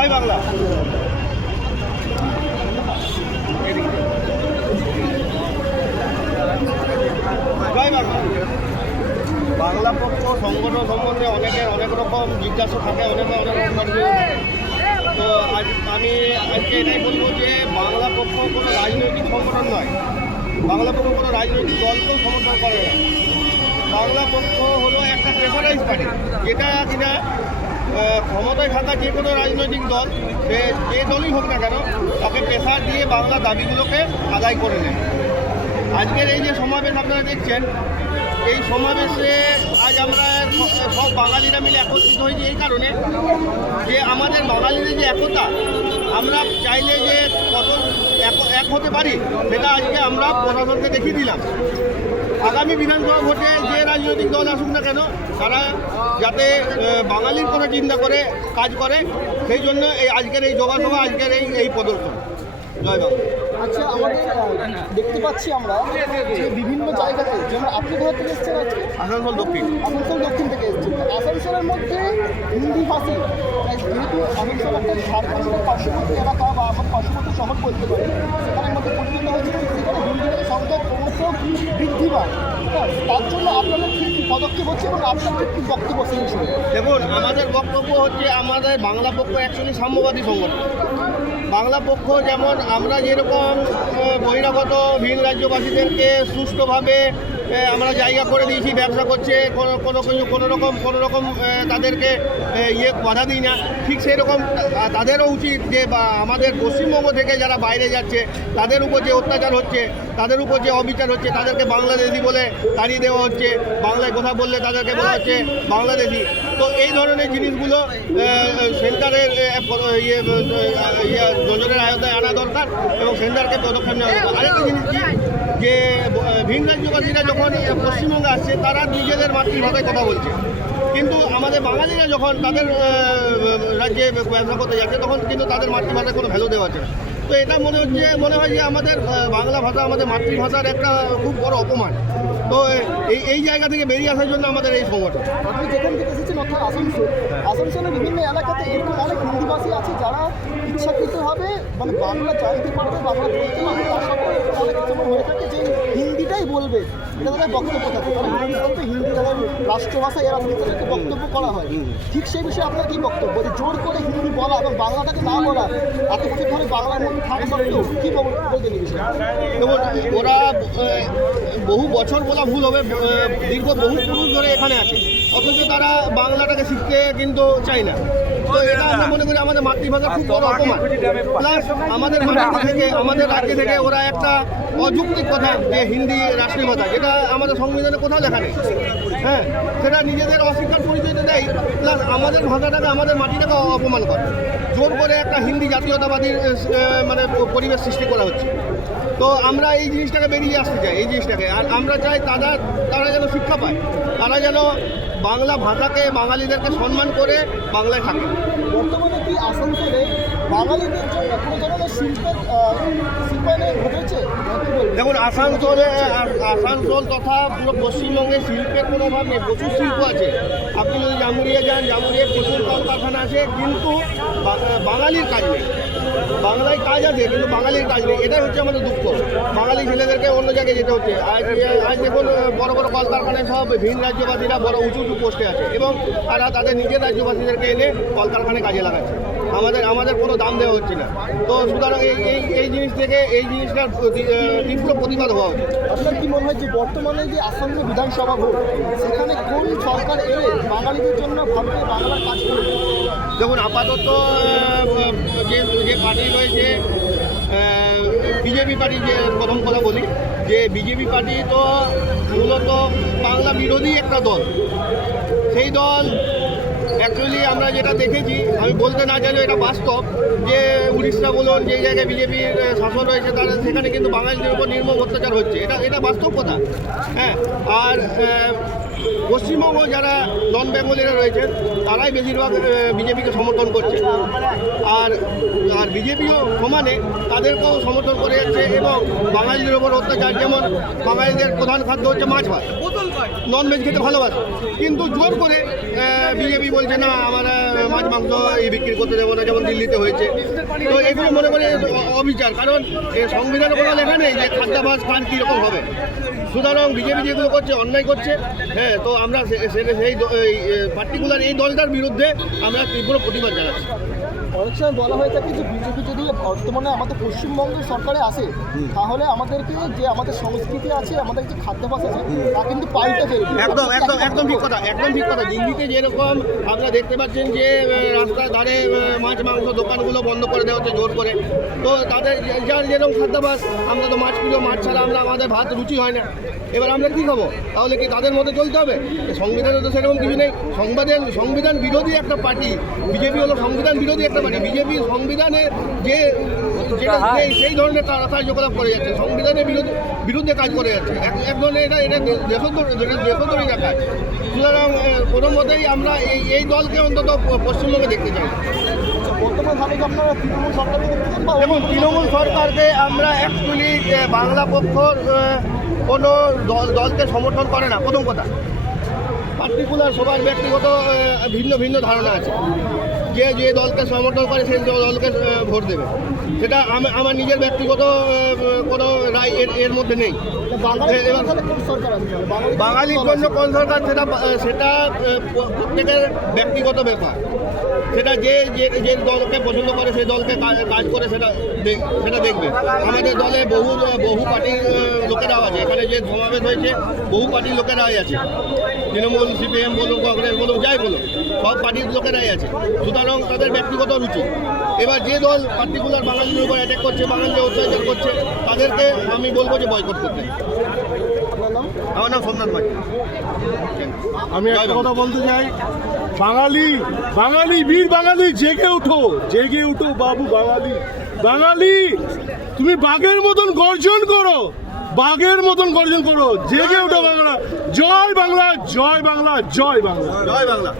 জয় বাংলা। জয় বাংলা। বাংলা পক্ষ সংগঠন সম্বন্ধে অনেকের অনেক রকম জিজ্ঞাসা থাকে, অনেকে অনেক রকম কনফিউশন থাকে। তো আমি আজকে এটাই বলবো যে বাংলা পক্ষ কোনো রাজনৈতিক সংগঠন নয়, বাংলা পক্ষ কোনো রাজনৈতিক দলকেও সমর্থন করে না। বাংলা পক্ষ হলো একটা প্রেসারাইজ পার্টি, যেটা কিনা ক্ষমতায় থাকা যে কোনো রাজনৈতিক দল, যে দলই হোক না কেন, তাকে প্রেসার দিয়ে বাংলা দাবিগুলোকে আদায় করে নেয়। আজকের এই যে সমাবেশ আপনারা দেখছেন, এই সমাবেশে আজ আমরা সব বাঙালিরা মিলে একত্রিত হয়েছি এই কারণে যে আমাদের বাঙালিদের যে একতা, আমরা চাইলে যে কত এক হতে পারি সেটা আজকে আমরা প্রশাসনকে দেখিয়ে দিলাম। আগামী বিধানসভা ভোটে যে রাজনৈতিক দল আসুক না কেন, তারা যাতে বাঙালির কোনো চিন্তা করে কাজ করে, সেই জন্য আজকের এই সভা, আজকের এই প্রদর্শন। জয় বাংলা। আচ্ছা, আমাদের দেখতে পাচ্ছি আমরা যে বিভিন্ন জায়গাতে, যেমন আপনি কোথা থেকে এসেছেন আজকে? আসানসোল দক্ষিণ। আসানসোল দক্ষিণ থেকে এসেছেন। আসানসোলের মধ্যে হিন্দি ভাষী, যেহেতু আসানসোল একটা ঝাড়খণ্ডের পার্শ্ববর্তী এলাকা বা পার্শ্ববর্তী শহর বলতে পারি, সেখানের মধ্যে পরিচিত হয়েছিল সেখানে হিন্দি ভাষী সংখ্যা ক্রমশ বৃদ্ধি পায়। তার জন্য আপনাদের কী পদক্ষেপ হচ্ছে এবং আপনাদের কী বক্তব্য সেই বিষয়ে? দেখুন, আমাদের বক্তব্য হচ্ছে, আমাদের বাংলা পক্ষ অ্যাকচুয়ালি সাম্যবাদী সংগঠন। বাংলা পক্ষ যেমন আমরা যেরকম বহিরাগত ভিন রাজ্যবাসীদেরকে সুষ্ঠুভাবে আমরা জায়গা করে দিয়েছি, ব্যবসা করছে, কোনো রকম তাদেরকে বাধা দিই না, ঠিক সেই রকম তাদেরও উচিত যে বা আমাদের পশ্চিমবঙ্গ থেকে যারা বাইরে যাচ্ছে তাদের উপর যে অত্যাচার হচ্ছে, তাদের উপর যে অবিচার হচ্ছে, তাদেরকে বাংলাদেশি বলে তাড়িয়ে দেওয়া হচ্ছে, বাংলায় কথা বললে তাদেরকে বলা হচ্ছে বাংলাদেশি। তো এই ধরনের জিনিসগুলো সেন্টারের নজরের আয়তায় আনা দরকার এবং সেন্টারকে পদক্ষেপ নেওয়া দরকার। আরেকটা জিনিস কি, যে ভিন রাজ্যবাসীরা যখন পশ্চিমবঙ্গে আসছে, তারা নিজেদের মাতৃভাষায় কথা বলছে, কিন্তু আমাদের বাঙালিরা যখন তাদের রাজ্যে ব্যবসা করতে যাচ্ছে, তখন কিন্তু তাদের মাতৃভাষায় কোনো ভ্যালু দেওয়া হচ্ছে না। তো এটা মনে হয় যে আমাদের বাংলা ভাষা, আমাদের মাতৃভাষার একটা খুব বড় অপমান। তো এই জায়গা থেকে বেরিয়ে আসার জন্য আমাদের এই সংগঠন। আপনি যেখান থেকে এসেছেন অর্থাৎ আসানসোলের বিভিন্ন এলাকাতে এরকম অনেক হিন্দিভাষী আছে যারা ইচ্ছাকৃতভাবে মানে বাংলা জানতে পারবে, বাংলা বলতে পারবে, তার সত্ত্বেও অনেক সময় হয়ে থাকে যে হিন্দিটাই বলবে, এটা তাদের বক্তব্য থাকে। কারণ হিন্দি বলতে হিন্দি তাদের রাষ্ট্রভাষা, এরা তাদেরকে বক্তব্য করা হয়। ঠিক সেই বিষয়ে আপনার কী বক্তব্য, যে জোর করে হিন্দি বলা এবং বাংলাটাকে না বলা, এত কিছু ধরে বাংলার মধ্যে থাকা সত্ত্বেও কী বলবেন এই বিষয়ে? ওরা বহু বছর বলা ভুল হবে, দীর্ঘ বহু পুরুষ ধরে এখানে আছে, অথচ তারা বাংলাটাকে শিখতে কিন্তু চায় না। তো এটা আমরা মনে করি আমাদের মাতৃভাষার খুব বড় অপমান। প্লাস আমাদের আমাদের রাজ্য থেকে ওরা একটা অযৌক্তিক কথা, যে হিন্দি রাষ্ট্রীয় ভাষা, যেটা আমাদের সংবিধানে কোথাও লেখা নেই। হ্যাঁ, সেটা নিজেদের অস্বীকার পরিচয়তে দেয়, প্লাস আমাদের ভাষাটাকে, আমাদের মাটিটাকে অপমান করে। জোর করে একটা হিন্দি জাতীয়তাবাদীর মানে পরিবেশ সৃষ্টি করা হচ্ছে। তো আমরা এই জিনিসটাকে বেরিয়ে আসতে চাই, এই জিনিসটাকে। আর আমরা চাই তারা যেন শিক্ষা পায়, তারা যেন বাংলা ভাষাকে, বাঙালিদেরকে সম্মান করে বাংলায় থাকে। বর্তমানে কি আসানসোলে বাঙালিদের জন্য কোনো ধরনের শিল্পায়ন ঘটেছে? দেখুন, আসানসোল তথা পুরো পশ্চিমবঙ্গে শিল্পের কোনো অভাব নেই, প্রচুর শিল্প আছে। আপনি যদি জামুরিয়া যান, জামুরিয়া প্রচুর কলকারখানা আছে, কিন্তু বাঙালির কাজ নেই। বাংলায় কাজ আছে, কিন্তু বাঙালির কাজ নেই। এটাই হচ্ছে আমাদের দুঃখ। বাঙালি ছেলেদেরকে অন্য জায়গায় যেতে হচ্ছে। আজ দেখুন, বড় বড় কলকারখানায় সব ভিন রাজ্যবাসীরা বড় উঁচু পোস্টে আছে এবং তারা তাদের নিজের রাজ্যবাসীদেরকে এনে কলকারখানায় কাজে লাগাচ্ছে। আমাদের কোনো দাম দেওয়া হচ্ছে না। তো সুতরাং এই জিনিসটার তীব্র প্রতিবাদ হওয়া উচিত। আপনার কি মনে হয় যে বর্তমানে যে আসাম বিধানসভা ভোট, সেখানে কোন সরকার এলে বাঙালিদের জন্য ভাববে বাংলার কাজ করবে? দেখুন, আপাতত যে পার্টি রয়েছে, বিজেপি পার্টি, যে প্রথম কথা বলি, যে বিজেপি পার্টি তো মূলত বাংলা বিরোধী একটা দল। সেই দল অ্যাকচুয়ালি আমরা যেটা দেখেছি, আমি বলতে না চাইলেও এটা বাস্তব, যে উড়িষ্যা বলুন, যে জায়গায় বিজেপির শাসন রয়েছে, তারা সেখানে কিন্তু বাঙালিদের উপর নির্মম অত্যাচার হচ্ছে। এটা বাস্তব কথা। হ্যাঁ, আর পশ্চিমবঙ্গ যারা নন বেঙ্গলিরা রয়েছেন, তারাই বেশিরভাগ বিজেপিকে সমর্থন করছে। আর বিজেপিও সমানে তাদেরকেও সমর্থন করে যাচ্ছে এবং বাঙালিদের ওপর অত্যাচার। যেমন বাঙালিদের প্রধান খাদ্য হচ্ছে মাছ ভাত। ননভেজ খেতে ভালোবাসে, কিন্তু জোর করে বিজেপি বলছে না আমরা মাছ মাংস এই বিক্রি করতে দেবো না, যেমন দিল্লিতে হয়েছে। তো এগুলো মনে করে অবিচার, কারণ সংবিধানে কোনো লেখা নেই যে খাদ্যাভ্যাস খান কীরকম হবে। সুতরাং বিজেপি যেগুলো করছে অন্যায় করছে। হ্যাঁ, তো আমরা সেই পার্টিকুলার এই দলটার বিরুদ্ধে আমরা তীব্র প্রতিবাদ জানাচ্ছি। অনেক সময় বলা হয়ে থাকে যে বিজেপি যদি বর্তমানে আমাদের পশ্চিমবঙ্গের সরকারে আসে তাহলে আমাদেরকে যে আমাদের সংস্কৃতি আছে, আমাদের যে খাদ্যাভ্যাস আছে তা কিন্তু পাল্টে ফেলবে। একদম একদম একদম ঠিক কথা, একদম ঠিক কথা। দিল্লিতে যেরকম আপনারা দেখতে পাচ্ছেন যে রাস্তার ধারে মাছ মাংস দোকানগুলো বন্ধ করে দেওয়া হচ্ছে জোর করে। তো তাদের যার যেরকম খাদ্যাভ্যাস, আমরা তো মাছ প্রিয়, মাছ ছাড়া আমাদের ভাত রুচি হয় না। এবার আমরা কী খাবো? তাহলে কি তাদের মধ্যে চলতে হবে? সংবিধানে তো সেরকম কিছু নেই। সংবিধান বিরোধী একটা পার্টি বিজেপি হলো, সংবিধান বিরোধী একটা পার্টি। বিজেপি সংবিধানে সেই ধরনের কার্যকলাপ করে যাচ্ছে, সংবিধানের বিরুদ্ধে কাজ করে যাচ্ছে। এক ধরনের এটা দেশদ্রোহী কাজ। সুতরাং কোনো মতেই আমরা এই দলকে অন্তত পশ্চিমবঙ্গে দেখতে চাই। বর্তমানভাবে কি আপনারা তৃণমূল সরকারকে দেখতে চান বা এবং তৃণমূল সরকারকে আমরা অ্যাকচুয়ালি বাংলা পক্ষ কোনো দলকে সমর্থন করে না। প্রথম কথা, পার্টিকুলার সবার ব্যক্তিগত ভিন্ন ভিন্ন ধারণা আছে। যে দলকে সমর্থন করে সেই দলকে ভোট দেবে, সেটা আমার নিজের ব্যক্তিগত কোনো রায় এর মধ্যে নেই। বাঙালির জন্য কোন সরকার সেটা প্রত্যেকের ব্যক্তিগত ব্যাপার। সেটা যে দলকে পছন্দ করে সেই দলকে কাজ করে সেটা দেখবে। আমাদের দলে বহু পার্টির লোকেরাও আছে, এখানে যে সমাবেশ হয়েছে বহু পার্টির লোকেরাই আছে। তৃণমূল, সিপিএম বলুন, কংগ্রেস বলুন, যাই বলুন, সব পার্টির লোকেরাই আছে। সুতরাং তাদের ব্যক্তিগত রুচি। এবার যে দল পার্টিকুলার বাঙালির উপর অ্যাটাক করছে, বাঙালিকে অত্যাচার করছে, তাদেরকে আমি বলবো যে বয়কট করতে। আমার নাম সোমনাথ মাঝি। আমি একটা কথা বলতে চাই, বাঙালি বীর বাঙালি, জেগে উঠো বাবু বাঙালি, তুমি বাঘের মতন গর্জন করো, জেগে উঠো বাংলা। জয় বাংলা, জয় বাংলা, জয় বাংলা, জয় বাংলা।